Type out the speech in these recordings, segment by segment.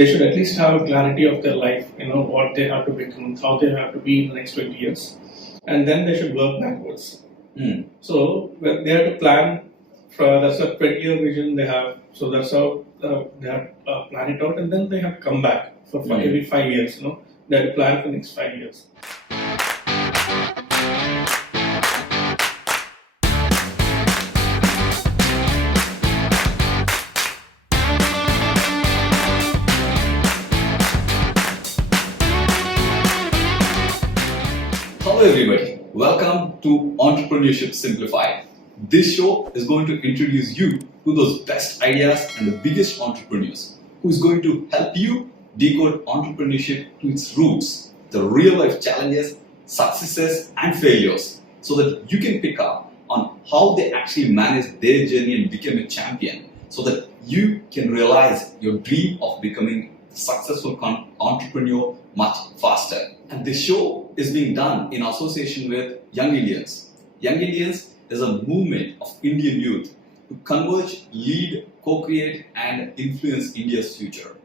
they should at least have a clarity of their life, what they have to become, how they have to be in the next 20 years, and then they should work backwards. So they have to plan. That's a 20-year vision they have. So that's how they have to plan it out, and then they have to come back for every 5 years. They have to plan for the next 5 years. Hello everybody, welcome to Entrepreneurship Simplified. This show is going to introduce you to those best ideas and the biggest entrepreneurs who is going to help you decode entrepreneurship to its roots, the real life challenges, successes and failures, so that you can pick up on how they actually manage their journey and become a champion, so that you can realize your dream of becoming a successful entrepreneur much faster. And this show is being done in association with Young Indians. Young Indians is a movement of Indian youth to converge, lead, co-create and influence India's future.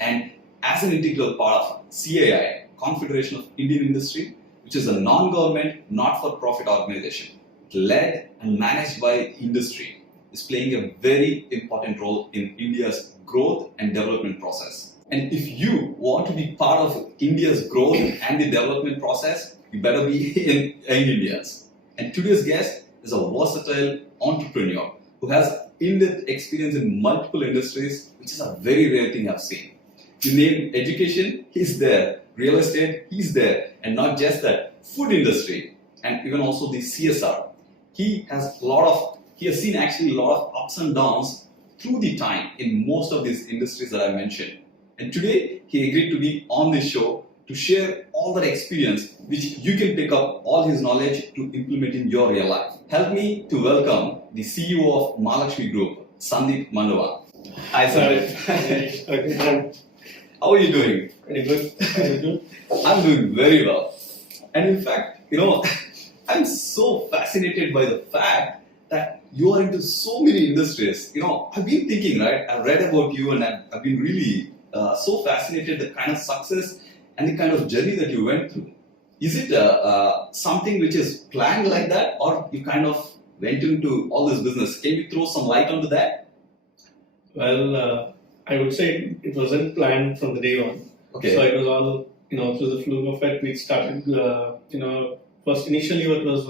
And as an integral part of CAI, Confederation of Indian Industry, which is a non-government, not-for-profit organization led and managed by industry, is playing a very important role in India's growth and development process. And if you want to be part of India's growth and the development process, you better be in Young Indians. And today's guest is a versatile entrepreneur who has in-depth experience in multiple industries, which is a very rare thing I've seen. You name education, he's there. Real estate, he's there. And not just that, food industry and even also the CSR. He has seen actually a lot of ups and downs through the time in most of these industries that I mentioned. And today, he agreed to be on this show to share all that experience which you can pick up all his knowledge to implement in your real life. Help me to welcome the CEO of Malaxmi Group, Sandeep Madava. Hi, Sandeep. Okay. How are you doing? Very good. I'm doing very well. And in fact, I'm so fascinated by the fact that you are into so many industries. I've been thinking, right? I've read about you and I've been really so fascinated the kind of success and the kind of journey that you went through. Is it something which is planned like that, or you kind of went into all this business? Can you throw some light onto that? Well, I would say it wasn't planned from the day on. Okay. So it was all, through the fluke of it. We started, first initially it was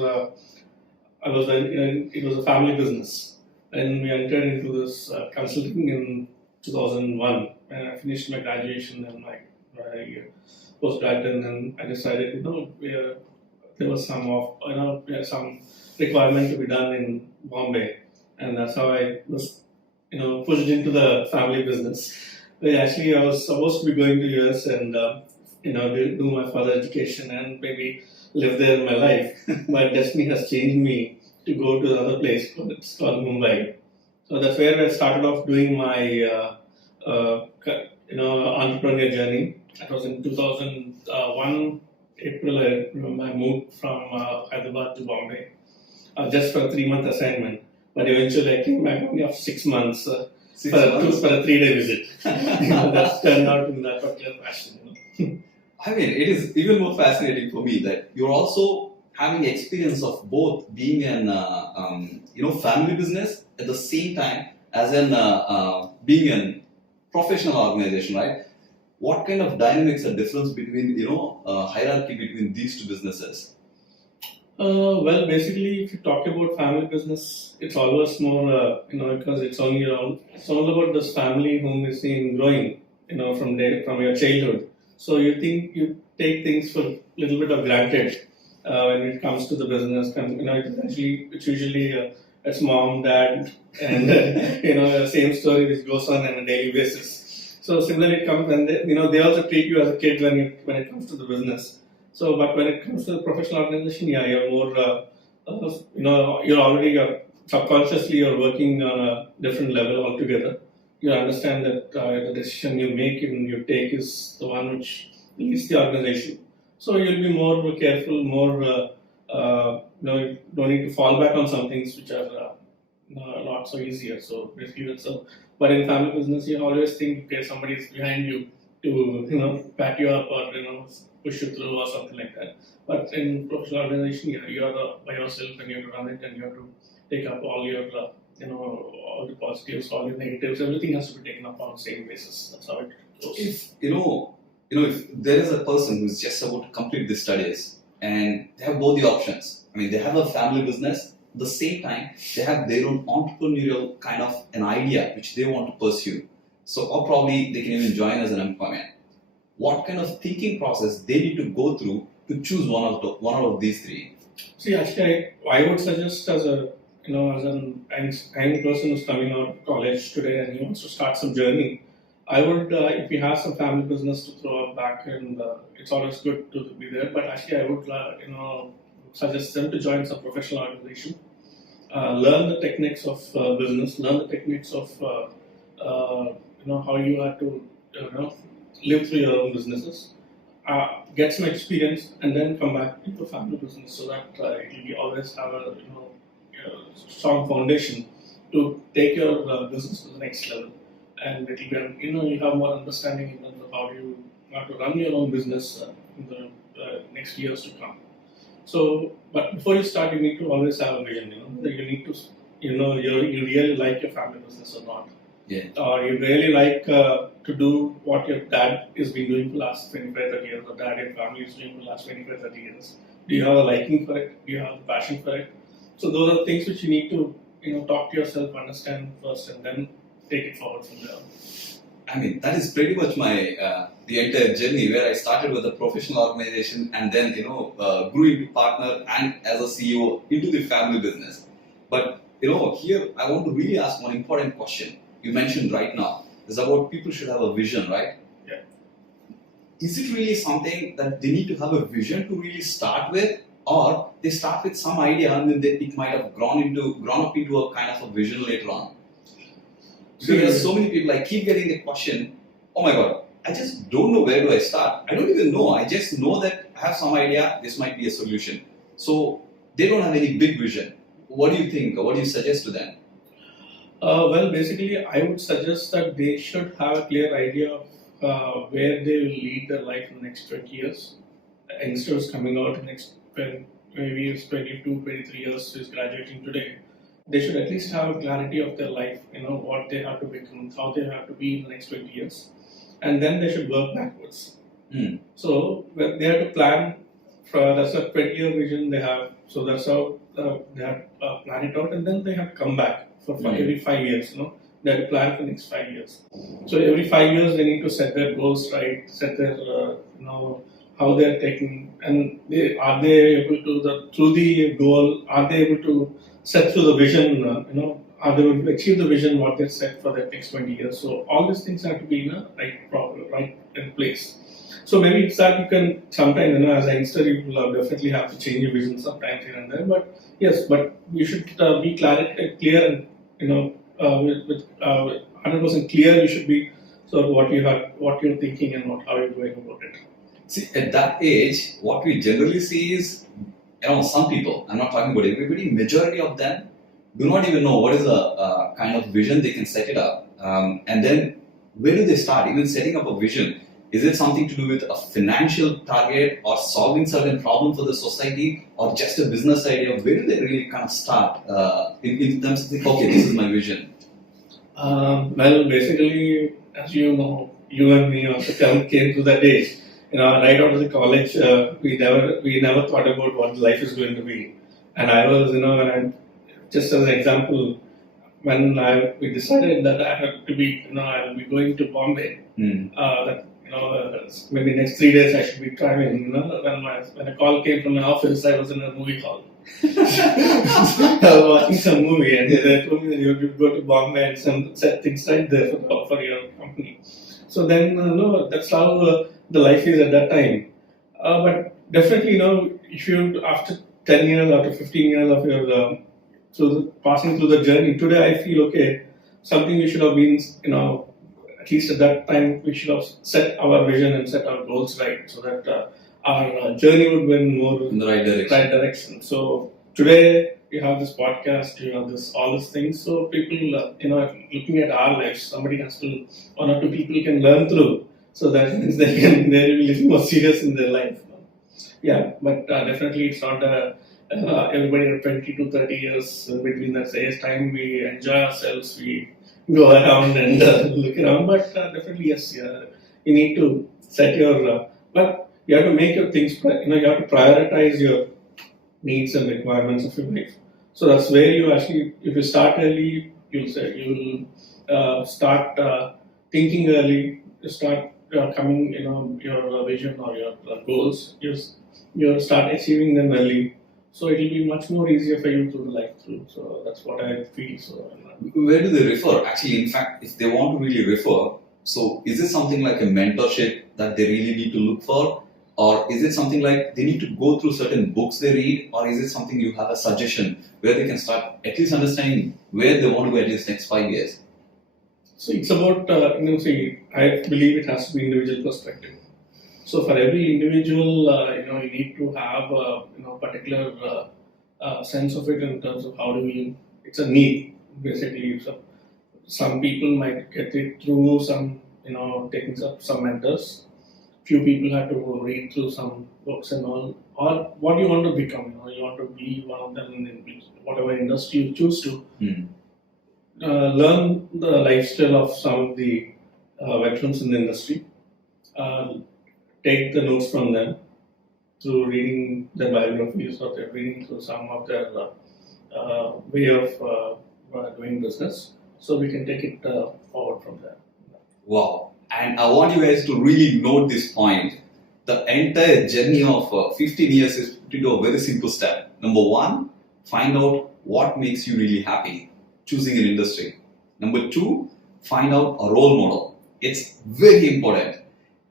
a family business, and we entered into this consulting in 2001. And I finished my graduation and my postgrad, and then I decided, there was some requirement to be done in Bombay, and that's how I was, pushed into the family business. Actually, I was supposed to be going to US and, do my further education and maybe live there in my life, but destiny has changed me to go to another place. It's called Mumbai. So that's where I started off doing my entrepreneur journey. That was in 2001, April. I remember I moved from Hyderabad to Bombay just for a 3-month assignment. But eventually I came back only after 6 months for a 3-day visit. That's turned out in that particular fashion. I mean, it is even more fascinating for me that you're also having experience of both being an family business at the same time as being an professional organization, right? What kind of dynamics are difference between, hierarchy between these two businesses? Well, basically, if you talk about family business, it's always more, because it's all about this family whom you see growing, from your childhood. So you take things for a little bit of granted when it comes to the business. It's usually it's mom, dad, and the same story which goes on a daily basis. So similarly, it comes, and they also treat you as a kid when it comes to the business. So, but when it comes to the professional organization, you're more, you're already subconsciously you're working on a different level altogether. You understand that the decision you make and you take is the one which leads the organization. So you'll be more careful, more you don't need to fall back on some things which are not so easier. So basically, that's a But in family business, you always think, okay, somebody is behind you to back you up or push you through or something like that. But in professional organization, yeah, you are by yourself and you have to run it and you have to take up all your all the positives, all the negatives. Everything has to be taken up on the same basis. That's how it goes. If there is a person who's just about to complete the studies and they have both the options. I mean, they have a family business. At the same time, they have their own entrepreneurial kind of an idea which they want to pursue. So, or probably they can even join as an employment. What kind of thinking process they need to go through to choose one of these three? See, actually, I would suggest as an young person who's coming out of college today and he wants to start some journey, I would, if he has some family business to throw up back, and it's always good to be there. But actually, I would, suggest them to join some professional organization, learn the techniques of business, learn the techniques of how you have to live through your own businesses, get some experience, and then come back into family business so that it will always have a strong foundation to take your business to the next level. And it will be, you have more understanding in terms of how you have to run your own business in the next years to come. So, but before you start, you need to always have a vision. That you need to, you really like your family business or not. Yeah. Or you really like to do what your dad has been doing for the last 25, 30 years, or dad and family is doing for the last 25, 30 years. Do you have a liking for it? Do you have a passion for it? So those are things which you need to, talk to yourself, understand first, and then take it forward from there. I mean, that is pretty much my the entire journey where I started with a professional organization and then grew into partner and as a CEO into the family business. But here I want to really ask one important question. You mentioned right now is about people should have a vision, right? Yeah. Is it really something that they need to have a vision to really start with, or they start with some idea and then it might have grown up into a kind of a vision later on? So there are so many people, I keep getting the question, oh my God, I just don't know where do I start. I don't even know. I just know that I have some idea, this might be a solution. So they don't have any big vision. What do you think? What do you suggest to them? Well, basically, I would suggest that they should have a clear idea of where they will lead their life in the next 20 years. Youngsters coming out in the next maybe it's 22, 23 years, is graduating today. They should at least have a clarity of their life, what they have to become, how they have to be in the next 20 years. And then they should work backwards. So they have to plan, that's a 20-year vision they have. So that's how they have to plan it out, and then they have to come back for every 5 years. They have to plan for the next 5 years. So every 5 years they need to set their goals right, set their, how they are taking, and are they able to, through the goal, are they able to set through the vision, are they able to achieve the vision what they set for the next 20 years. So all these things have to be in a right in place. So maybe it's that you can sometimes, as an youngster, you will definitely have to change your vision sometimes here and there. But yes, but you should be clear and with 100% clear. You should be what you're thinking and how you're going about it. See, at that age, what we generally see is, some people, I'm not talking about everybody, majority of them do not even know what is a kind of vision they can set it up. And then where do they start? Even setting up a vision, is it something to do with a financial target or solving certain problems for the society or just a business idea? Where do they really kind of start in terms of, okay, this is my vision? Well, basically, as you know, you and me also came to that age. Right out of the college, we never thought about what life is going to be. And I was, just as an example, when we decided that I had to be, I'll be going to Bombay. That maybe next 3 days I should be traveling. When a call came from my office, I was in a movie hall. I was watching some movie, and they told me that you have to go to Bombay and set things right there for your company. So then, that's how the life is at that time. But definitely, if you, after 10 years, after 15 years of your passing through the journey, today I feel, okay, something we should have been, at least at that time, we should have set our vision and set our goals right, so that our journey would be more in the right direction. So today, you have this podcast, you have this all these things. So people, looking at our lives, somebody has to, one or two people can learn through. So that means they will be little more serious in their life. Yeah, but definitely it's not everybody at 20 to 30 years between that age time we enjoy ourselves, we go around and look around. But definitely yes, you need to set your, but you have to make your things. You have to prioritize your needs and requirements of your life. So that's where you actually, if you start early, you'll start thinking early. You start coming, your vision or your goals. You'll start achieving them early. So it will be much more easier for you to life through. So that's what I feel. So where do they refer? Actually, in fact, if they want to really refer, so is it something like a mentorship that they really need to look for? Or is it something like they need to go through certain books they read? Or is it something you have a suggestion where they can start at least understanding where they want to go at least next 5 years? So it's about, I believe it has to be individual perspective. So for every individual, you need to have a particular sense of it in terms of how do we, it's a need basically. So some people might get it through some, taking up some mentors. Few people have to read through some books and all, or what you want to become. You want to be one of them in whatever industry you choose to. Learn the lifestyle of some of the veterans in the industry. Take the notes from them through reading their biographies or reading through some of their way of doing business. So we can take it forward from there. Wow. And I want you guys to really note this point. The entire journey of 15 years is put into a very simple step. Number one, find out what makes you really happy, choosing an industry. Number two, find out a role model. It's very important.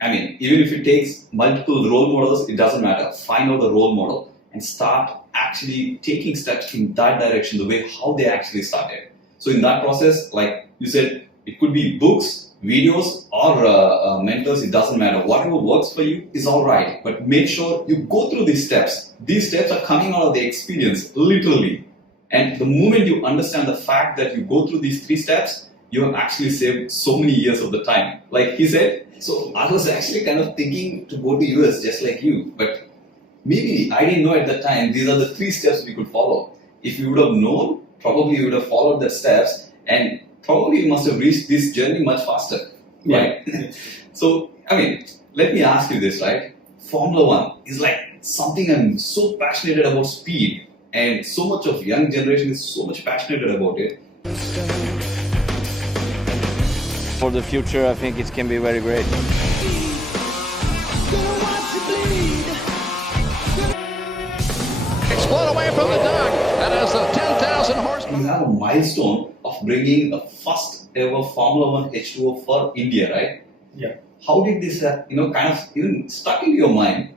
I mean, even if it takes multiple role models, it doesn't matter. Find out a role model and start actually taking steps in that direction, the way how they actually started. So in that process, like you said, it could be books, videos, or mentors, it doesn't matter. Whatever works for you is all right. But make sure you go through these steps. These steps are coming out of the experience, literally. And the moment you understand the fact that you go through these 3 steps, you have actually saved so many years of the time. Like he said, so I was actually kind of thinking to go to US just like you. But maybe I didn't know at that time, these are the 3 steps we could follow. If you would have known, probably you would have followed the steps and probably you must have reached this journey much faster, right? Yeah. So, I mean, let me ask you this, right? Formula One is like something I'm so passionate about speed, and so much of young generation is so much passionate about it. For the future, I think it can be very great. Explode away from the dock. That has a 10,000 horsepower. You have a milestone of bringing the first ever Formula One H2O for India, right? Yeah. How did this, kind of even stuck in your mind?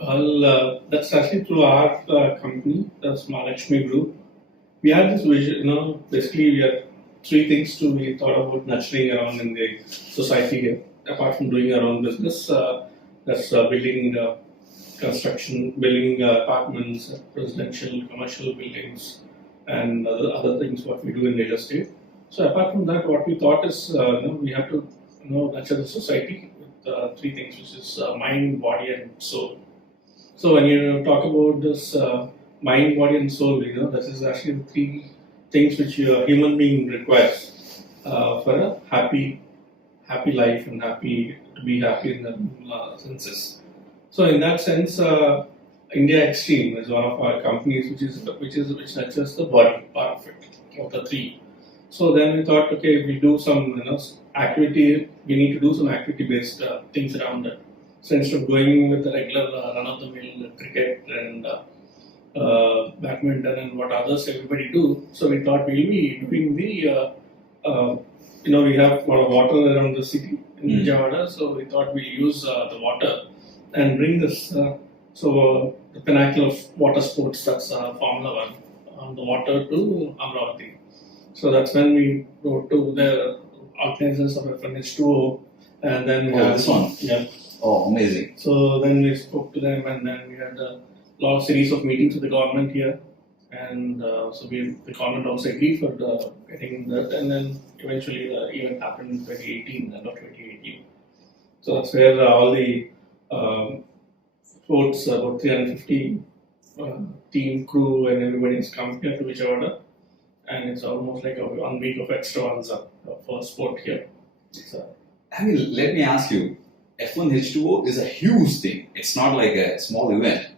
Well, that's actually through our company, that's Malaxmi Group. We had this vision, basically we had 3 things we thought about nurturing around in the society here. Apart from doing our own business, that's building construction, building apartments, residential, commercial buildings, and other things what we do in real estate. So apart from that, what we thought is we have to nurture the society with 3 things, which is mind, body, and soul. So when you talk about this mind, body, and soul, this is actually the 3 things which a human being requires for a happy life and to be happy in the senses. So in that sense, India Extreme is one of our companies which nurtures the body part of it, of the 3. So then we thought, okay, we do some activity. We need to do some activity-based things around it. So instead of going with the regular run-of-the-mill cricket and badminton and what others everybody do, so we thought we'll be doing the we have a lot of water around the city in 𝐦𝐨𝐬𝐬, so we thought we'll use the water and bring this, the pinnacle of water sports, that's Formula One, on the water to Amravati. So that's when we wrote to the organizers of H2O, and then this one? Yeah. Oh, amazing. So then we spoke to them, and then we had a series of meetings with the government here, and so the government also agreed for getting that, and then eventually the event happened in 2018, end of 2018. So that's where all the boats, about 350 team, crew, and everybody has come here to 𝐦𝐤𝐬𝐤, and it's almost like a 1 week of extravaganza for sport here. I mean, let me ask you, F1 H2O is a huge thing. It's not like a small event.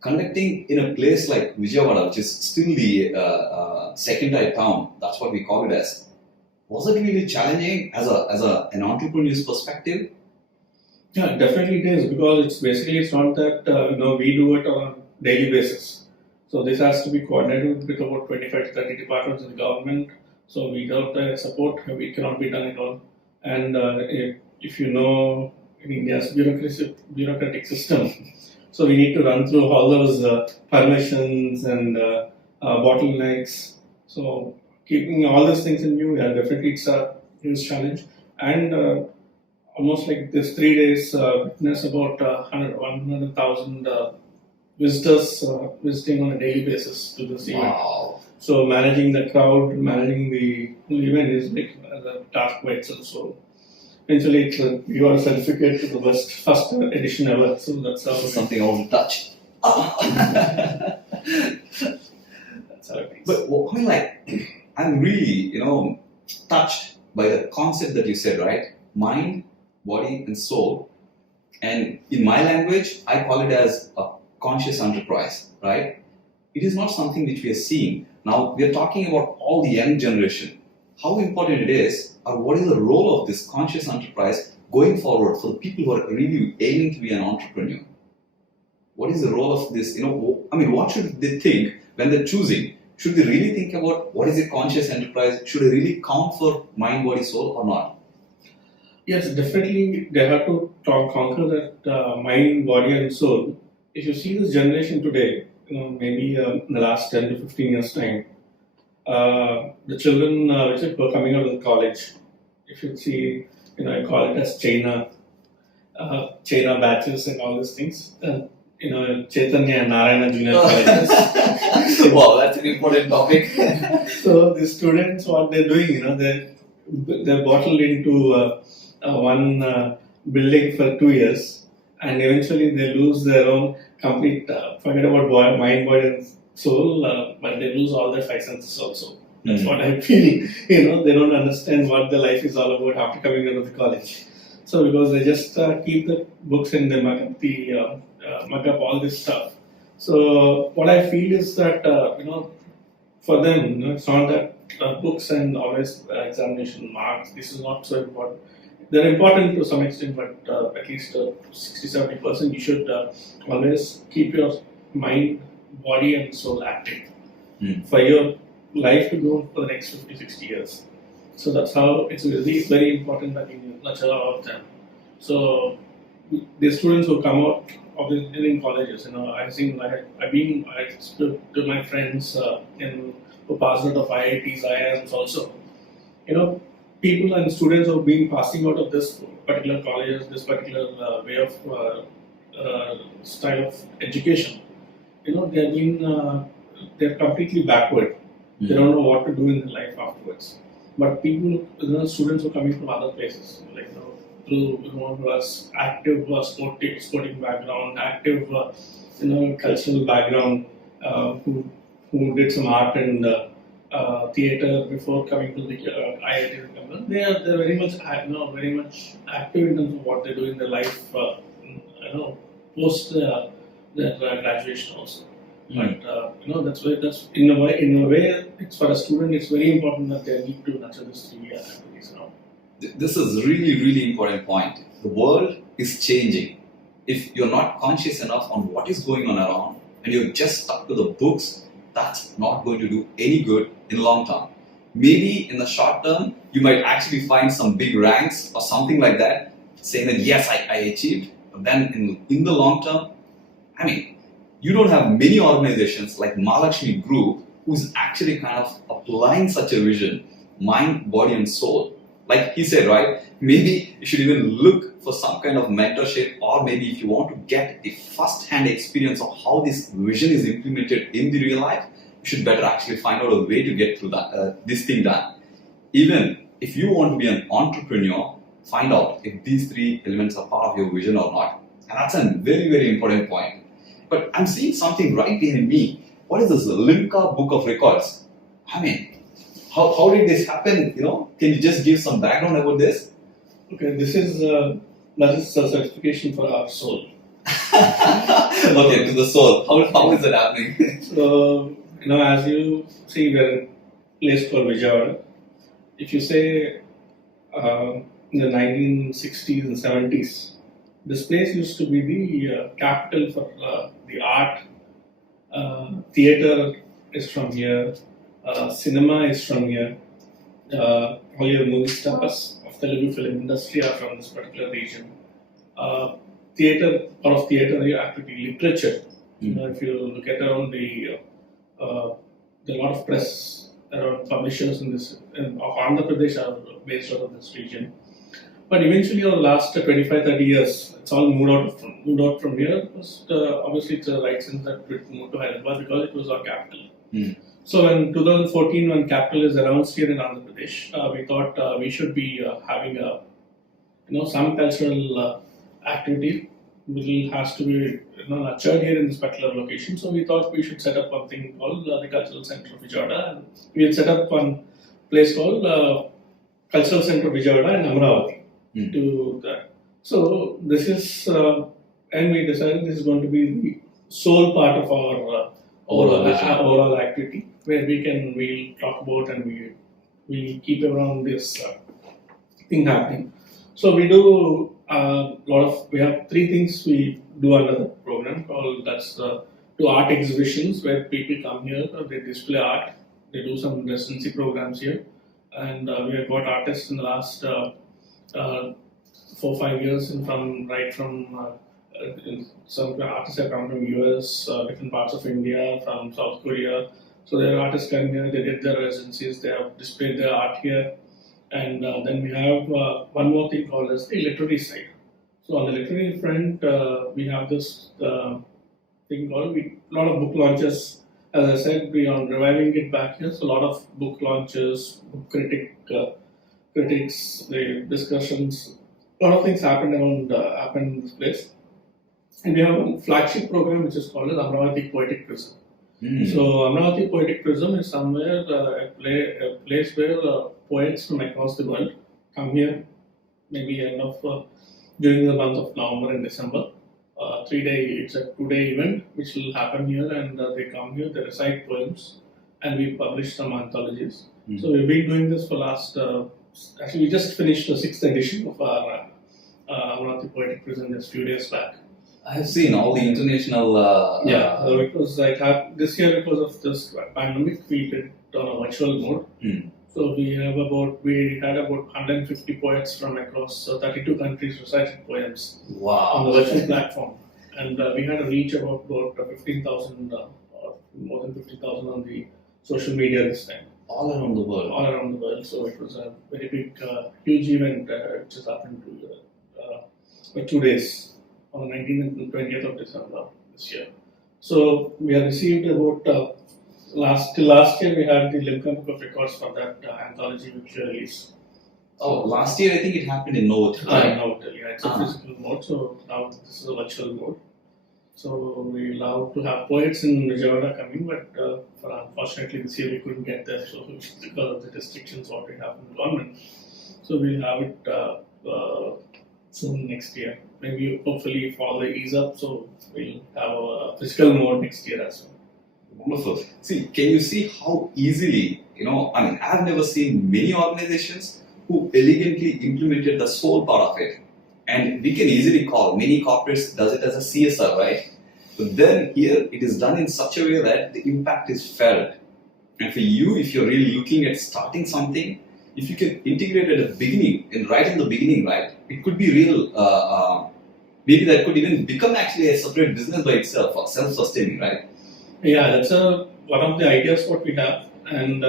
Conducting in a place like Vijayawada, which is still the second-tier town, that's what we call it as. Was it really challenging as an entrepreneur's perspective? Yeah, definitely it is, because it's not that we do it on a daily basis. So this has to be coordinated with about 25 to 30 departments in the government. So without their support, it cannot be done at all. And if you know in India's bureaucratic system, so we need to run through all those permissions and bottlenecks. So keeping all these things in view, yeah, definitely it's a huge challenge. And almost like this 3 days, witness about 100,000 visitors visiting on a daily basis to this event. Wow. So managing the crowd, managing the whole event is like a task by itself. So eventually you got a certificate to the first edition ever. So that's how Something I want to touch. that's how it is. But I mean, like, I'm really, touched by the concept that you said, right? Mind, body, and soul. And in my language, I call it as a conscious enterprise, right? It is not something which we are seeing. Now, we are talking about all the young generation. How important it is, or what is the role of this conscious enterprise going forward for the people who are really aiming to be an entrepreneur? What is the role of this? What should they think when they're choosing? Should they really think about what is a conscious enterprise? Should they really count for mind, body, soul or not? Yes, definitely they have to conquer that mind, body, and soul. If you see this generation today, maybe in the last 10 to 15 years' time, the children which are coming out of college, if you see, I call it as China batches and all these things. Chaitanya and Narayana Junior Colleges. Wow, that's an important topic. So the students, what they're doing, they're bottled into one building for 2 years, and eventually they lose their own complete, forget about mind, body, and soul, but they lose all their 5 senses also. That's what I'm feeling. They don't understand what the life is all about after coming out of the college. So because they just keep the books and they mug up all this stuff. So what I feel is that for them, it's not that books and always examination marks. This is not so important. They're important to some extent, but at least 60-70% you should always keep your mind, body, and soul active for your life to go for the next 50-60 years. So that's how it's really very important that you nurture all of them. So the students who come out of the engineering colleges, I've been to my friends who passed out of IITs, IIMs also. People and students who have been passing out of this particular colleges, this particular way of style of education, they're completely backward. They don't know what to do in their life afterwards. But people, students who are coming from other places, who are active sporting background, active cultural background, who did some art and theatre before coming to the IIT. They're very much active in terms of what they do in their life, post their graduation also. But that's in a way it's for a student. It's very important that they need to nurture this 3 year activities. This is really, really important point. The world is changing. If you're not conscious enough on what is going on around and you're just stuck to the books, that's not going to do any good in the long term. Maybe in the short term, you might actually find some big ranks or something like that, saying that yes, I achieved. But then in the long term, you don't have many organizations like Malaxmi Group who's actually kind of applying such a vision, mind, body, and soul. Like he said, right? Maybe you should even look for some kind of mentorship, or maybe if you want to get a first-hand experience of how this vision is implemented in the real life, you should better actually find out a way to get through that this thing done. Even if you want to be an entrepreneur, find out if these three elements are part of your vision or not. And that's a very, very important point. But I'm seeing something right behind me. What is this 𝐦𝐚𝐬𝐿 Book of Records? I mean, how did this happen? Can you just give some background about this? Okay, this is that is a certification for our soul. Okay, to the soul. How is that happening? So, as you see, we're in a place called 𝐦𝐤𝐤𝐤. If you say in the 1960s and 70s, this place used to be the capital for the art. Theatre is from here. Cinema is from here. All your movie stars of Telugu film industry are from this particular region. Theatre, part of theatre, you have to be literature. If you look at around there are a lot of press around publishers in this of Andhra Pradesh are based out of this region. But eventually, over the last 25-30 years, it's all moved out from here. Because, obviously, it's a right sense that it moved to Hyderabad because it was our capital. So in 2014, when capital is announced here in Andhra Pradesh, we thought we should be having some cultural activity which has to be nurtured here in this particular location. So we thought we should set up one thing called the Cultural Center of 𝐦𝐤𝐤𝐤, and we had set up one place called Cultural Center of 𝐦𝐤𝐤𝐤 in Amravati to do that. So this is, and we decided this is going to be the sole part of our overall activity, where we'll talk about and we keep around this thing happening. So we do we have three things we do under the program called to art exhibitions, where people come here, they display art, they do some residency programs here, and we have got artists in the last 4-5 years, and some artists have come from US, different parts of India, from South Korea. So there are artists come here, they did their residencies, they have displayed their art here. And then we have one more thing called as the literary side. So on the literary front, we have this thing called a lot of book launches. As I said, we are reviving it back here. So a lot of book launches, book critics, the discussions. A lot of things happen in this place. And we have a flagship program which is called as Amravati Poetic Prism. So Amravati Poetic Prism is somewhere a place where poets from across the world come here, maybe during the month of November and December. It's a 2-day event which will happen here, and they come here, they recite poems, and we publish some anthologies. So we've been doing this for last. Actually, we just finished the 6th edition of our Amravati Poetic Prism just a few days back. I have seen all the international. So it was this year, because of this pandemic, we did it on a virtual mode. So we had about 150 poets from across 32 countries recited poems on the virtual platform, and we had a reach of about 15,000, or more than 50,000 on the social media this time. All around the world. All around the world. So it was a very big, huge event. It just happened for 2 days. On the 19th and 20th of December this year. So we have received about last year we had the 𝐦𝐚𝐬𝐿 Book of Records for that anthology which we released. Oh, last year I think it happened in Novotel. Novotel, yeah, it's a physical mode. So now this is a virtual mode. So we love to have poets in 𝐦𝐤𝐤𝐤 coming, but unfortunately this year we couldn't get there, so because of the restrictions what we have in the government. So we'll have it soon next year. Maybe hopefully follow the ease up, so we'll have a physical mode next year as well. Wonderful. See, can you see how easily, I've never seen many organizations who elegantly implemented the soul part of it. And we can easily call, many corporates does it as a CSR, right? But then here, it is done in such a way that the impact is felt. And for you, if you're really looking at starting something, if you can integrate at the beginning, right in the beginning, right, it could be real, maybe that could even become actually a separate business by itself, or self-sustaining, right? Yeah, that's one of the ideas what we have, and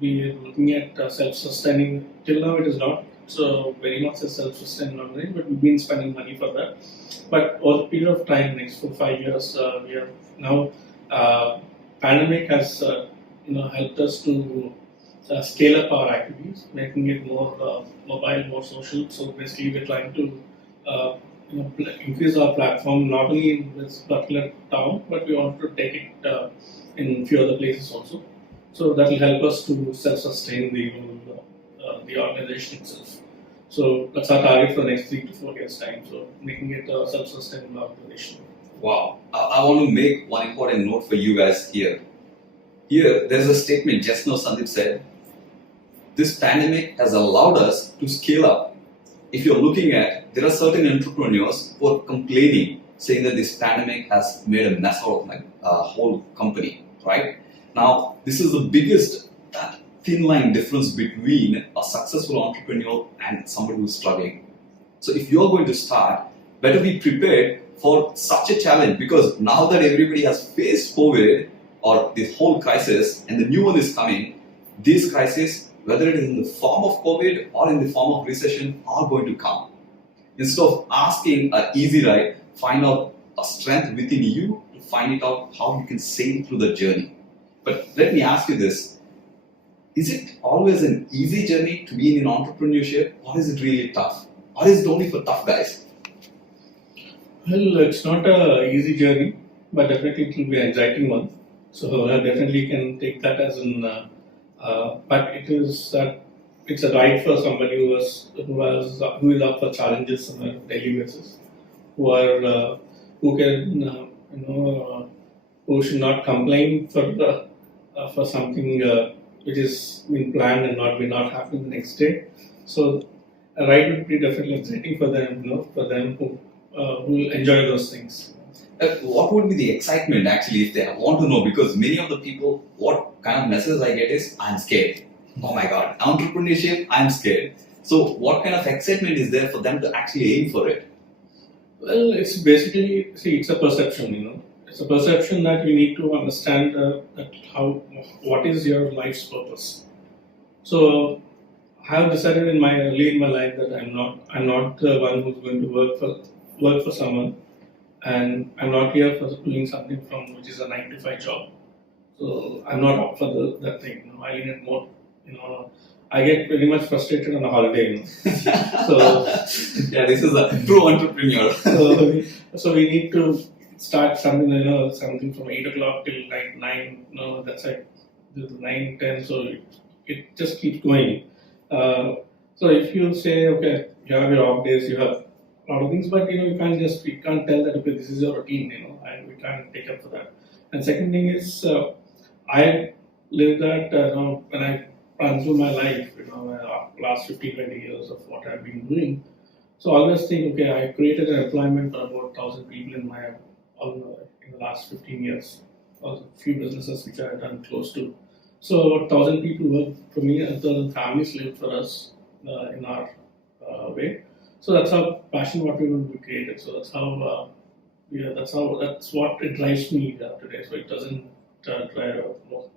we are looking at self-sustaining. Till now it is not so very much a self-sustaining organization, but we've been spending money for that. But over the period of time, next 4-5 years, we are now pandemic has helped us to scale up our activities, making it more mobile, more social. So basically, we're trying to increase our platform not only in this particular town, but we want to take it in few other places also. So that will help us to self-sustain the organization itself. So that's our target for the next 3 to 4 years' time. So making it a self-sustainable organization. Wow. I want to make one important note for you guys here. Here, there's a statement just now Sandeep said. This pandemic has allowed us to scale up. If you're looking at, there are certain entrepreneurs who are complaining, saying that this pandemic has made a mess out of my whole company, right? Now, this is the biggest thin line difference between a successful entrepreneur and somebody who's struggling. So if you're going to start, better be prepared for such a challenge, because now that everybody has faced COVID or this whole crisis and the new one is coming, this crisis, whether it is in the form of COVID or in the form of recession, are going to come. Instead of asking an easy ride, find out a strength within you to find it out how you can sail through the journey. But let me ask you this. Is it always an easy journey to be in entrepreneurship, or is it really tough? Or is it only for tough guys? Well, it's not an easy journey, but definitely it will be an exciting one. So I definitely can take that as but it's a ride for somebody who is up for challenges on a daily basis, who can who should not complain for something which is been planned and not happening the next day. So a ride would be definitely exciting for them, for them who will enjoy those things. What would be the excitement actually if they want to know? Because many of the people, what kind of messages I get is, I'm scared. Oh my God, entrepreneurship, I'm scared. So what kind of excitement is there for them to actually aim for it? Well, it's basically, it's a perception, It's a perception that you need to understand what is your life's purpose. So I have decided early in my life that I'm not the one who's going to work for someone, and I'm not here for doing something which is a 9 to 5 job. So I'm not up for that thing. I need it more. I get very much frustrated on a holiday. So yeah, this is a true entrepreneur. so we need to start something, something from 8 o'clock till like 9. That's like 9, 10. So it just keeps going. So if you say, okay, you have your off days, you have a lot of things, but you can't tell that, okay, this is your routine, and we can't take up for that. And second thing is, I lived that when I run through my life, last 15-20 years of what I've been doing. So I always think, okay, I created an employment for about 1,000 people in the last 15 years. A few businesses which I have done close to. So 1,000 people work for me, and 1,000 families live for us in our way. So that's how passion what we will be created. So that's what it drives me today. So it doesn't drive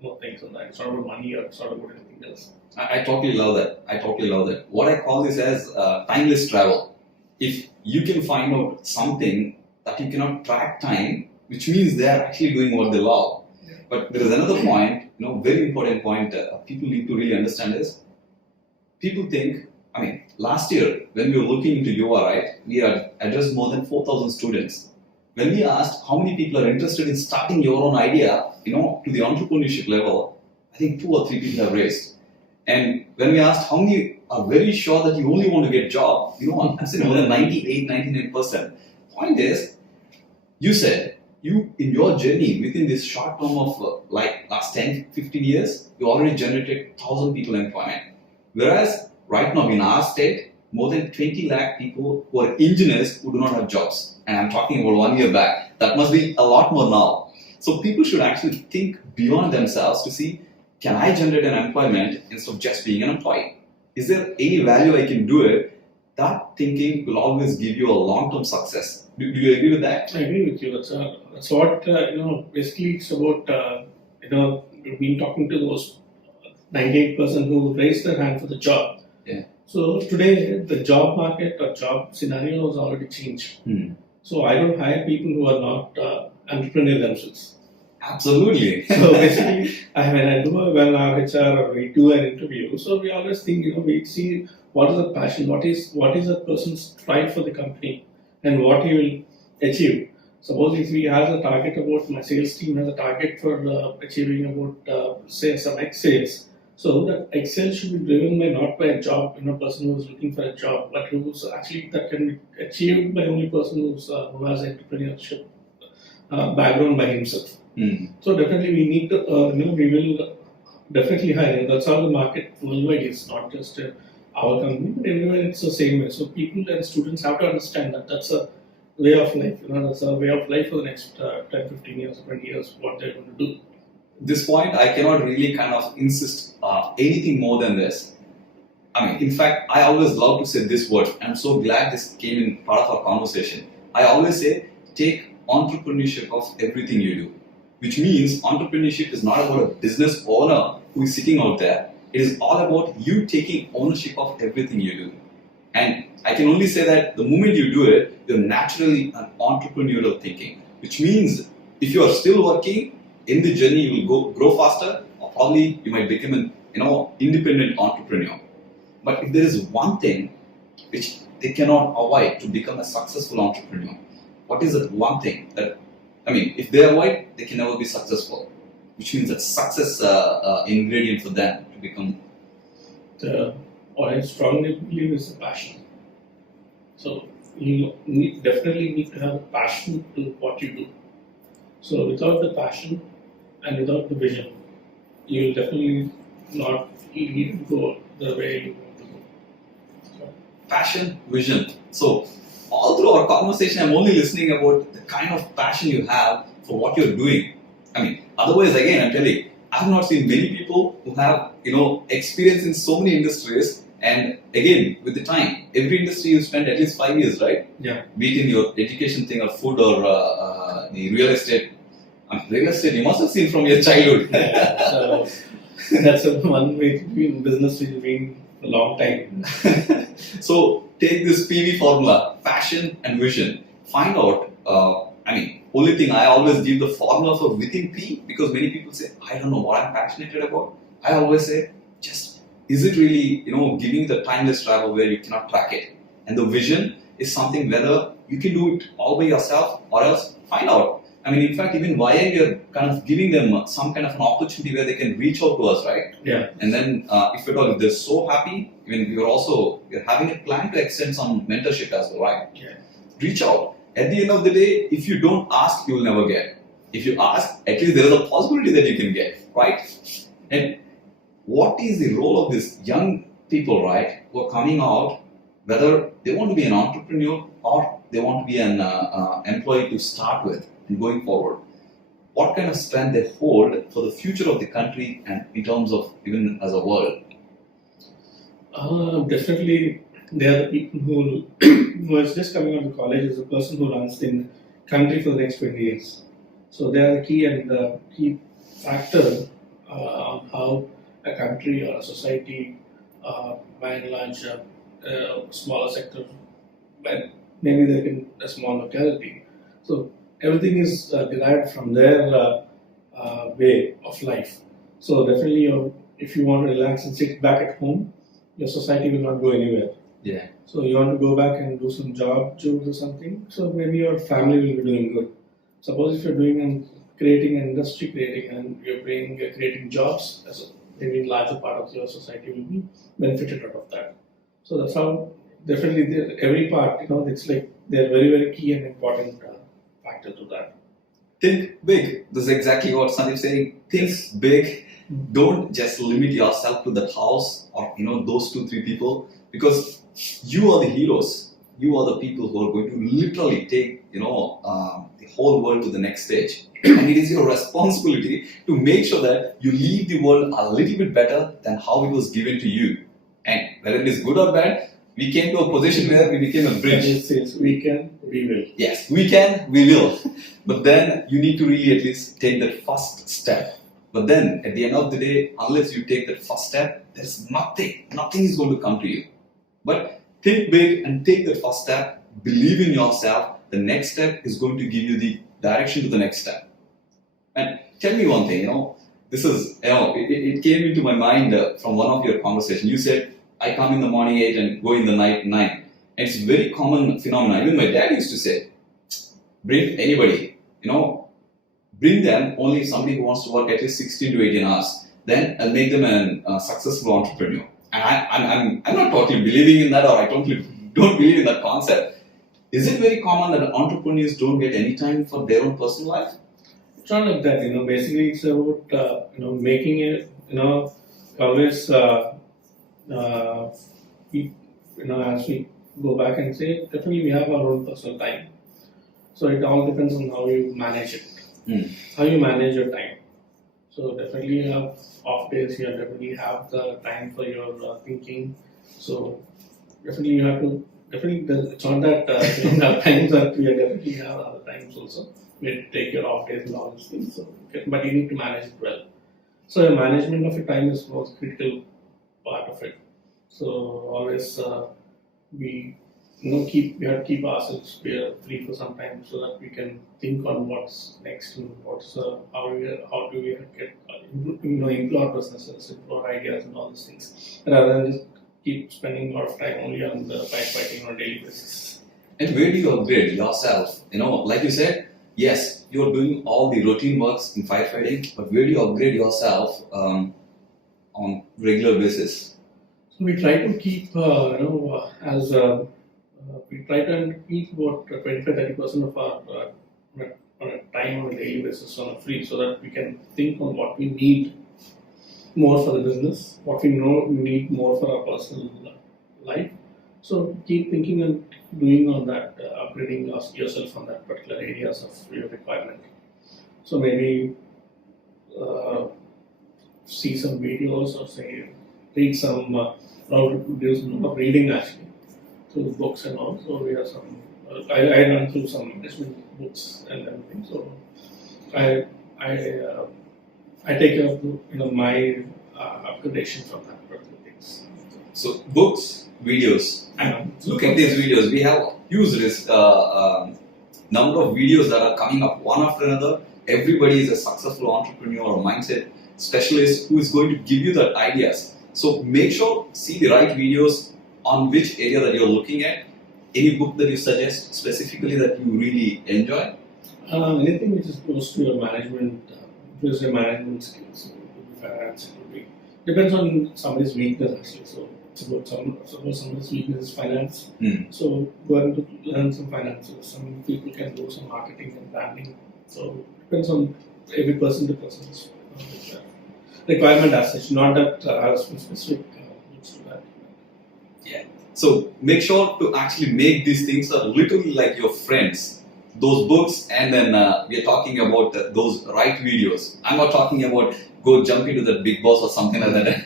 more things on that. It's not about money, or it's not about anything else. I totally love that. What I call this as timeless travel. If you can find out something that you cannot track time, which means they are actually doing what they love. Yeah. But there is another point, very important point people need to really understand is, people think, last year when we were looking into 𝐥𝐤𝐤, right, we had addressed more than 4,000 students. When we asked how many people are interested in starting your own idea, to the entrepreneurship level, I think 2 or 3 people have raised. And when we asked how many are very sure that you only want to get a job, I'm saying more than 98, 99%. Point is, you said, in your journey within this short term of last 10, 15 years, you already generated 1,000 people employment. Whereas right now in our state, more than 20 lakh people who are engineers who do not have jobs. And I'm talking about 1 year back. That must be a lot more now. So people should actually think beyond themselves to see, can I generate an employment instead of just being an employee? Is there any value I can do it? That thinking will always give you a long-term success. Do you agree with that? I agree with you. That's what, basically it's about, we've been talking to those 98% who raised their hand for the job. Yeah. So today, the job market or job scenario has already changed. So I don't hire people who are not entrepreneurs themselves. Absolutely. So basically, when our HR or we do an interview, so we always think, we see what is the passion, what is a person's strive for the company, and what he will achieve. Suppose if he has a target about, my sales team has a target for achieving about say some X sales. So that Excel should be driven by not by a job, person who is looking for a job, but who's actually that can be achieved by only person who has entrepreneurship background by himself. So definitely we need to, we will definitely hire. That's how the market worldwide is, not just our company, but everywhere it's the same way. So people and students have to understand that that's a way of life. That's a way of life for the next 10, 15 years, 20 years, what they're going to do. This point, I cannot really kind of insist anything more than this. I mean, in fact, I always love to say this word. I'm so glad this came in part of our conversation. I always say, take entrepreneurship of everything you do. Which means entrepreneurship is not about a business owner who is sitting out there. It is all about you taking ownership of everything you do. And I can only say that the moment you do it, you're naturally an entrepreneurial thinking. Which means if you are still working, in the journey you will grow faster, or probably you might become an independent entrepreneur. But if there is one thing which they cannot avoid to become a successful entrepreneur, what is that one thing that, if they avoid, they can never be successful, which means that success ingredient for them to become. What I strongly believe is the passion. So you definitely need to have a passion to what you do. So without the passion and without the vision, you will definitely not lead to go the way you want to go. So, passion, vision. So all through our conversation, I'm only listening about the kind of passion you have for what you're doing. Otherwise, again, I'm telling you, I've not seen many people who have, experience in so many industries. And again, with the time, every industry you spend at least 5 years, right? Yeah. Be it in your education thing or food or the real estate. Real estate, you must have seen from your childhood. Yeah, so that's one way to be in business is being a long time. So take this PV formula, passion and vision. Find out, only thing I always give the formula for within P, because many people say, I don't know what I'm passionate about. I always say, just, is it really, giving the timeless travel where you cannot track it? And the vision is something whether you can do it all by yourself or else find out. In fact, even 𝐦𝐤𝐤, we are kind of giving them some kind of an opportunity where they can reach out to us, right? Yeah. And then, if at all, if they're so happy, we're having a plan to extend some mentorship as well, right? Yeah. Reach out. At the end of the day, if you don't ask, you will never get. If you ask, at least there is a possibility that you can get, right? And what is the role of these young people, right, who are coming out, whether they want to be an entrepreneur or they want to be an employee to start with and going forward? What kind of strength they hold for the future of the country and in terms of even as a world? Definitely, they are the people who is just coming out of college is the person who runs the country for the next 20 years. So they are the key and the key factor on how a country or a society, by and large, smaller sector, but maybe they can a small locality. So everything is derived from their way of life. So definitely, if you want to relax and sit back at home, your society will not go anywhere. Yeah. So you want to go back and do some job, do something. So maybe your family will be doing good. Suppose if you're doing and creating an industry, and you're creating jobs, maybe a larger part of your society will be benefited out of that. So that's how definitely every part, it's like they're very, very key and important factor to that. Think big. This is exactly what Sandeep is saying. Think big. Don't just limit yourself to that house or those 2-3 people, because you are the heroes. You are the people who are going to literally take the whole world to the next stage. And it is your responsibility to make sure that you leave the world a little bit better than how it was given to you. And whether it is good or bad, we came to a position where we became a bridge. It says we can, we will. Yes, we can, we will. But then you need to really at least take that first step. But then at the end of the day, unless you take that first step, there's nothing is going to come to you. But think big and take that first step. Believe in yourself. The next step is going to give you the direction to the next step. And tell me one thing, this is, it came into my mind from one of your conversations. You said, I come in the morning 8 and go in the night 9. It's very common phenomenon. Even my dad used to say, bring anybody, bring them only if somebody who wants to work at least 16 to 18 hours. Then I'll make them a successful entrepreneur. And I'm not totally believing in that, or I totally don't believe in that concept. Is it very common that entrepreneurs don't get any time for their own personal life? It's not like that, basically it's about, making it, always, as we go back and say, definitely we have our own personal time. So it all depends on how you manage it, how you manage your time. So definitely you have off days, you definitely have the time for your thinking. So definitely you have to, it's not that you don't have times, that we definitely have other times also. We take your off days and all these things. So, but you need to manage it well. So the management of your time is the most critical part of it. So always we have to keep ourselves free for some time so that we can think on what's next and how do we get implore businesses, implore ideas and all these things, rather than just keep spending a lot of time only on the firefighting on a daily basis. And where do you upgrade yourself? Like you said, yes, you're doing all the routine works in firefighting, but where do you upgrade yourself on regular basis? So we try to keep, we try to keep about 25-30% of our time on a daily basis on a free, so that we can think on what we need more for the business, what we know we need more for our personal life. So keep thinking and doing on that, upgrading yourself on that particular areas of your requirement. So maybe see some videos or say read some, do some reading actually through books and all. So we have some. I run through some investment books and everything. So I take care of my upgradation from that particular things. So books, videos. Look at these videos. We have huge number of videos that are coming up one after another. Everybody is a successful entrepreneur or mindset specialist who is going to give you that ideas. So make sure see the right videos on which area that you're looking at. Any book that you suggest specifically that you really enjoy? Anything which is close to your management, skills, finance, depends on somebody's weakness actually. So it's about suppose somebody's weakness is finance. So go ahead and learn some finances. Some people can do some marketing and branding. So it depends on every person to person's requirement as such. Not that has specific books to that. Yeah. So make sure to actually make these things a little like your friends. Those books, and then we are talking about those right videos. I'm not talking about go jump into the Big Boss or something like that.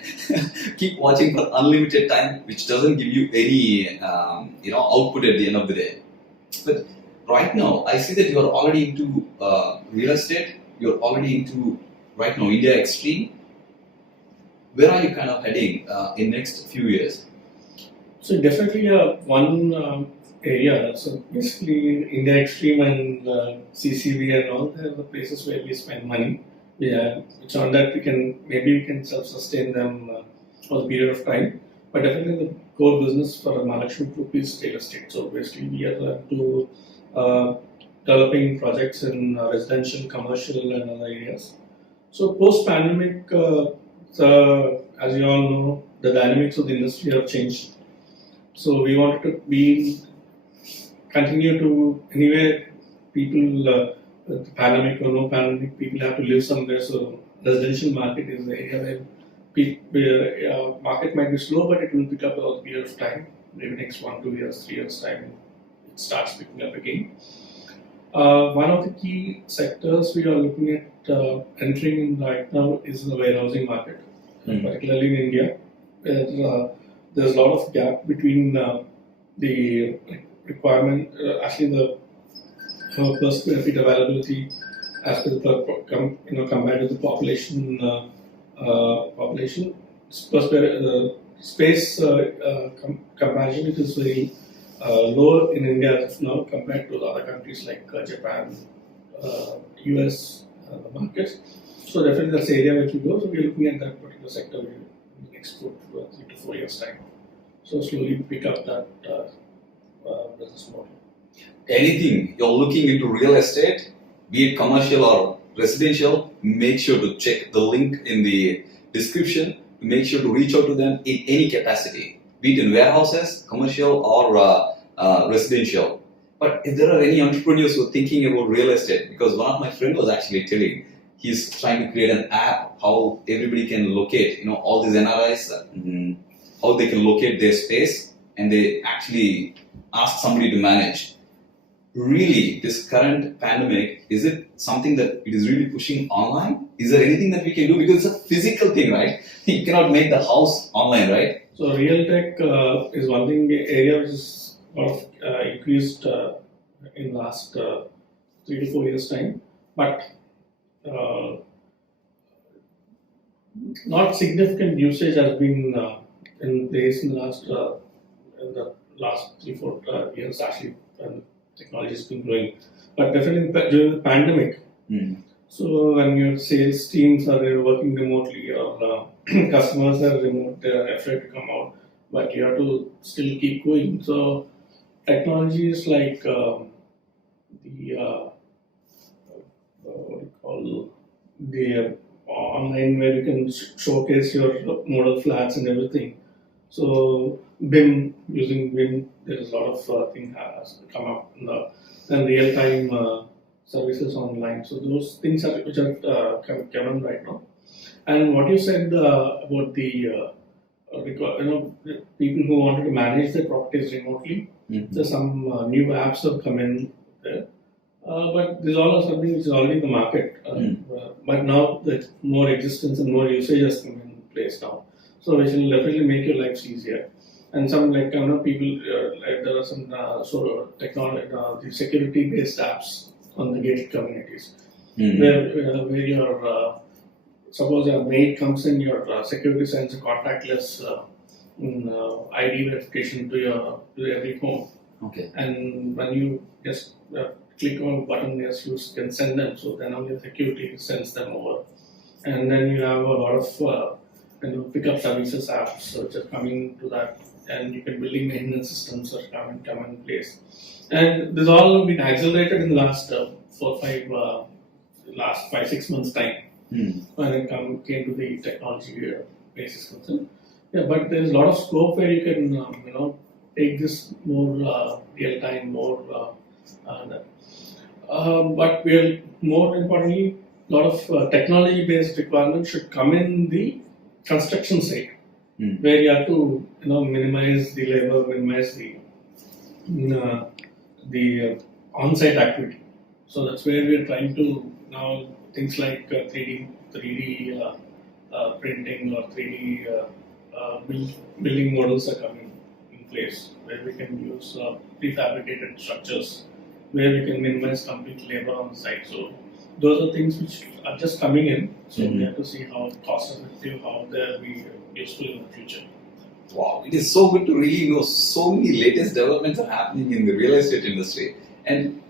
Keep watching for unlimited time, which doesn't give you any output at the end of the day. But right now, I see that you are already into real estate. You're already into right now India Extreme. Where are you kind of heading in next few years? So definitely one area. So basically India Extreme and CCV and all, they're the places where we spend money. It's on that we can self-sustain them for the period of time. But definitely the core business for the Malaxmi Group is real estate. So basically we are to developing projects in residential, commercial and other areas. So post-pandemic, as you all know, the dynamics of the industry have changed. So we wanted to continue to, anyway, people, the pandemic or no pandemic, people have to live somewhere. So residential market is the area where market might be slow, but it will pick up over a period of time. Maybe next 1, 2 years, 3 years time, it starts picking up again. One of the key sectors we are looking at entering in right now is the warehousing market, particularly in India. There's a lot of gap between the requirement, actually the per square feet availability as per the compared to the population space comparison. It is very lower in India as of now compared to other countries like Japan, US, the markets. So definitely that's the area which we go. So we're looking at that particular sector in the next 3 to 4 years time. So slowly pick up that business model. Anything you're looking into real estate, be it commercial or residential, make sure to check the link in the description. Make sure to reach out to them in any capacity, be it in warehouses, commercial or residential. But if there are any entrepreneurs who are thinking about real estate, because one of my friends was actually telling, he's trying to create an app how everybody can locate, all these NRIs, how they can locate their space, and they actually ask somebody to manage. Really, this current pandemic, is it something that it is really pushing online? Is there anything that we can do? Because it's a physical thing, right? You cannot make the house online, right? So real tech is one thing, area which is increased in last 3 to 4 years time, but not significant usage has been in place in the last 3-4 years actually. Technology has been growing, but definitely during the pandemic. So when your sales teams are working remotely or customers are remote, they are afraid to come out, but you have to still keep going. So technology is like what do you call the online where you can showcase your model flats and everything. So BIM, using BIM, there is a lot of things has come up in the and real-time services online. So those things are which are coming right now. And what you said about the people who wanted to manage their properties remotely, there's some new apps have come in there. But this all is something which is already in the market. But now there's more existence and more usage has come in place now. So which will definitely make your lives easier. And some people, there are some technology, the security-based apps on the gated communities, where your suppose a maid comes in, your security sends a contactless ID verification to every home. Okay. And when you just click on button, yes, you can send them. So then only the security sends them over, and then you have a lot of pickup services apps which are coming to that, and you can building maintenance systems are come in place. And this all been accelerated in the last 5-6 months time when it came to the technology basis concern. Yeah, but there's a lot of scope where you can take this more real time, more. But more importantly, a lot of technology based requirements should come in the construction site, where you have to minimize the labor, minimize the on-site activity. So that's where we are trying to now things like 3D printing or 3D building models are coming in place, where we can use prefabricated structures, where we can minimize complete labor on site. So those are things which are just coming in. So we have to see how cost effective, how they'll be useful in the future. Wow, it is so good to really know so many latest developments are happening in the real estate industry. And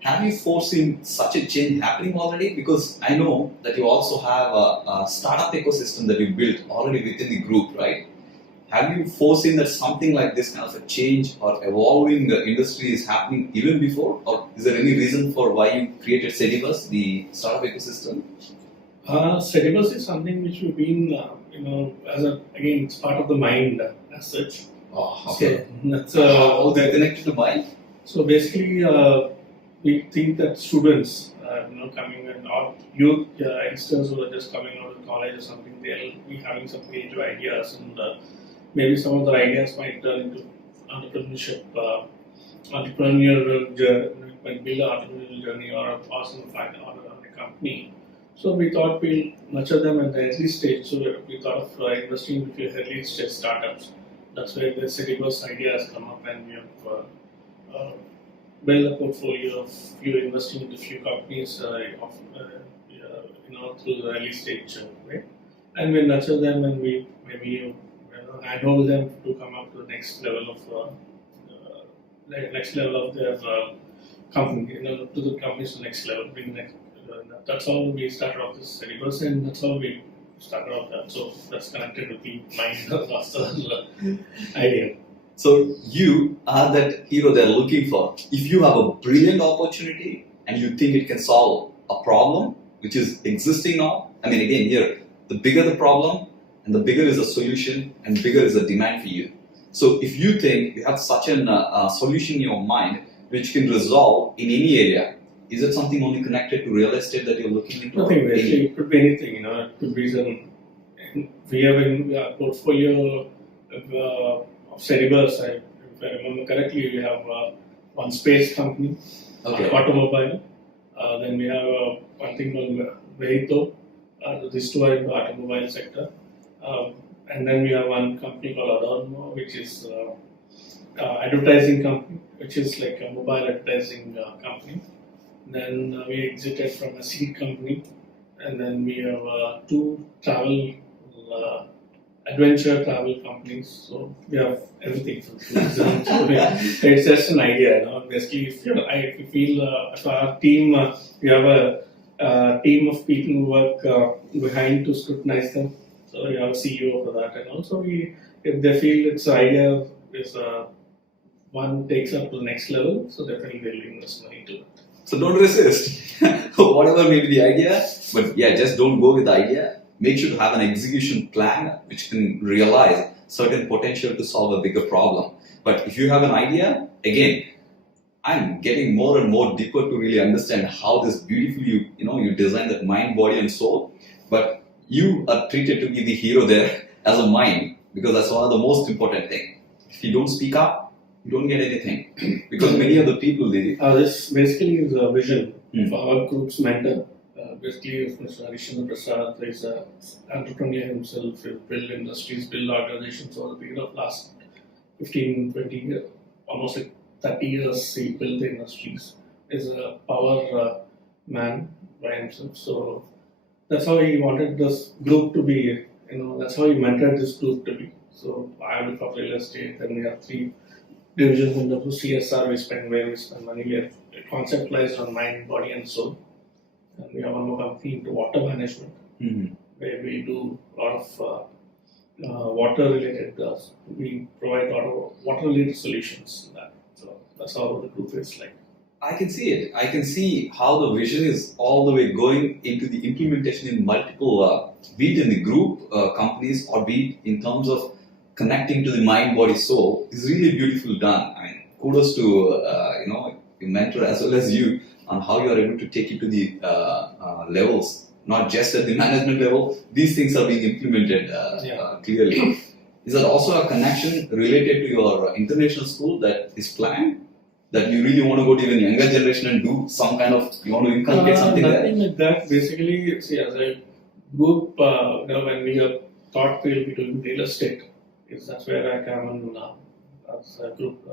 have you foreseen such a change happening already? Because I know that you also have a startup ecosystem that you built already within the group, right? Have you foreseen that something like this kind of a change or evolving the industry is happening even before? Or is there any reason for why you created Sedibus, the startup ecosystem? Sedibus is something which we've been, again, it's part of the mind as such. Oh, okay. So that's how they're connected to mind? So basically, we think that students, coming in, or youth youngsters who are just coming out of college or something, they'll be having some creative ideas, and maybe some of the ideas might turn into entrepreneurship, entrepreneurial journey, might build an entrepreneurial journey or a personal or a company. So we thought we'll nurture them at the early stage. So we thought of investing in a few early stage startups. That's where the Sedibus idea has come up, and we have build a portfolio of investing into few companies through the early stage way, and we nurture them, and we maybe handhold them to come up to the next level of their company, to the company's next level, bring that's how we started off this syllabus, and that's how we started off that. So that's connected with the mind master idea. So you are that hero they're looking for. If you have a brilliant opportunity and you think it can solve a problem which is existing now, I mean, again, here, the bigger the problem and the bigger is the solution and bigger is the demand for you. So if you think you have such a solution in your mind which can resolve in any area, is it something only connected to real estate that you're looking into? Nothing basically. It could be anything. It could be some. We have in our portfolio of syllabus. If I remember correctly, we have one space company, automobile. Then we have one thing called 𝐦𝐨𝐬𝐤. These two are in the automobile sector. And then we have one company called 𝐦𝐨𝐬𝐤, which is advertising company, which is like a mobile advertising company. Then we exited from a seed company, and then we have two travel, adventure travel companies. So we have everything from tourism. It's just an idea. Basically, if you feel if our team, we have a team of people who work behind to scrutinize them. So we have a CEO for that, and also if they feel its idea is one takes up to the next level, so definitely they'll invest money to it. So don't resist. Whatever may be the idea, but yeah, just don't go with the idea. Make sure to have an execution plan which can realize certain potential to solve a bigger problem. But if you have an idea, again, I'm getting more and more deeper to really understand how this beautifully you design that mind, body, and soul. But you are treated to be the hero there as a mind, because that's one of the most important things. If you don't speak up, you don't get anything. Because many of the people, this basically is a vision for our group's mentor. Basically, Mr. Harishchandra Prasad is an entrepreneur himself. He built industries, built organizations over the period of last 15, 20 years, almost like 30 years. He built the industries. He's a power man by himself. So that's how he wanted this group to be. That's how he mentored this group to be. So I look after real estate, then we have three divisions in the CSR. We spend where we spend money. We have conceptualized on mind, body, and soul. And we have one more company into water management, where we do a lot of water related. We provide a lot of water related solutions. So that's how the group is like. I can see it. I can see how the vision is all the way going into the implementation in multiple, be it in the group companies or be it in terms of connecting to the mind, body, soul. Is really beautiful done. I mean, kudos to your mentor as well as you on how you are able to take it to the levels, not just at the management level. These things are being implemented clearly. Is that also a connection related to your international school that is planned? That you really want to go to even younger generation and do some kind of, you want to inculcate something there? Nothing like that. Basically, see, as a group, when we thought we'll be doing real estate, that's where I come in as a group.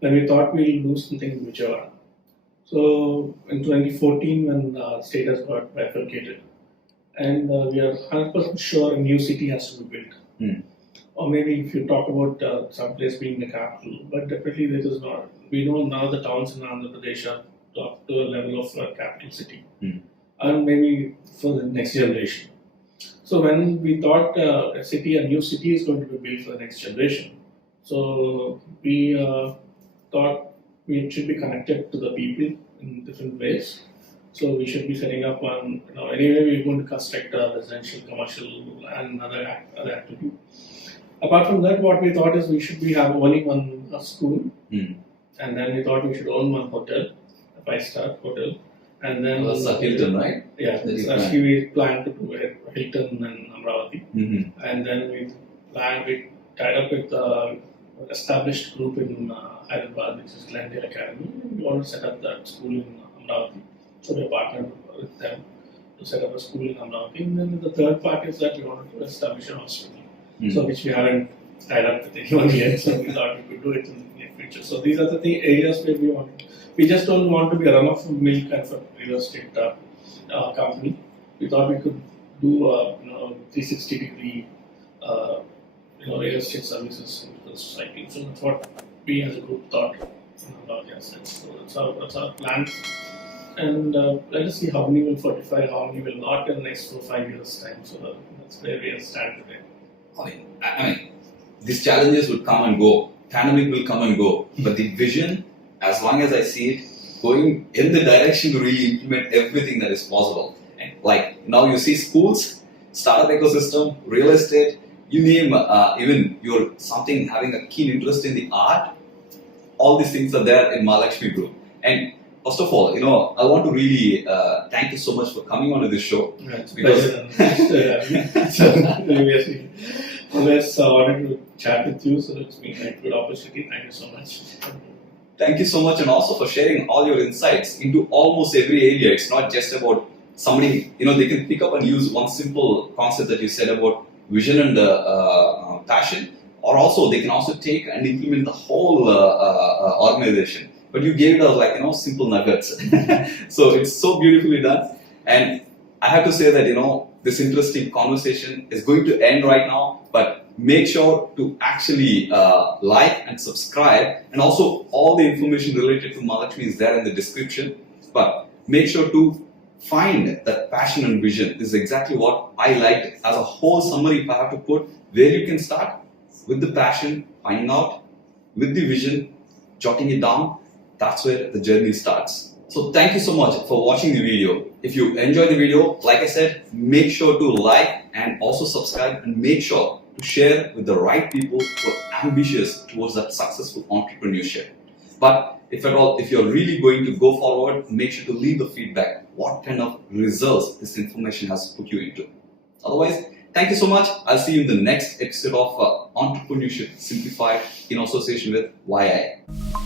When we thought we'll do something in Vijayawada. So in 2014, when state has got bifurcated, and we are 100% sure a new city has to be built. Or maybe if you talk about some place being the capital, but definitely this is not. We know now the towns in Andhra Pradesh are up to a level of capital city, and maybe for the next generation. So when we thought a new city is going to be built for the next generation, so we thought we should be connected to the people in different ways. So we should be setting up one. Anyway, we're going to construct a residential, commercial, and other activity. Apart from that, what we thought is we should be owning one school, and then we thought we should own one hotel, a 5-star hotel, and then that's a Hilton, right? Yeah, actually we planned to do a Hilton and Amravati, and then we tied up with the established group in Hyderabad, which is Glendale Academy. We want to set up that school in Amravati, so we partnered with them to set up a school in Amravati. And then the third part is that we wanted to establish a hospital. So which we haven't tied up with anyone yet, so we thought we could do it in the near future. So these are the areas where we want. We just don't want to be a run-of-the-mill kind of a real estate company. We thought we could do 360-degree real estate services into the society. So that's what we as a group thought about the assets. So that's our plan. and let us see how many will fortify, how many will not in the next 4 or 5 years' time. So that's where we stand today. I mean, these challenges will come and go, pandemic will come and go, but the vision, as long as I see it, going in the direction to really implement everything that is possible. And like now you see schools, startup ecosystem, real estate, you name, even you're something having a keen interest in the art, all these things are there in Malaxmi Group. And first of all, I want to really thank you so much for coming onto this show. It's Because always wanted to chat with you, so it's been a good opportunity. Thank you so much. thank you so much, and also for sharing all your insights into almost every area. It's not just about somebody, they can pick up and use one simple concept that you said about vision and passion, or also they can also take and implement the whole organization. But you gave it as like, simple nuggets. So it's so beautifully done. And I have to say that, this interesting conversation is going to end right now, but make sure to actually like and subscribe, and also all the information related to Malaxmi is there in the description. But make sure to find that passion and vision. This is exactly what I liked. As a whole summary, if I have to put where you can start, with the passion, finding out, with the vision, jotting it down, that's where the journey starts. So thank you so much for watching the video. If you enjoyed the video, like I said, make sure to like and also subscribe, and make sure to share with the right people who are ambitious towards that successful entrepreneurship. But if at all, if you're really going to go forward, make sure to leave the feedback. What kind of results this information has put you into. Otherwise, thank you so much. I'll see you in the next episode of Entrepreneurship Simplified in association with 𝐦𝐤𝐤𝐿.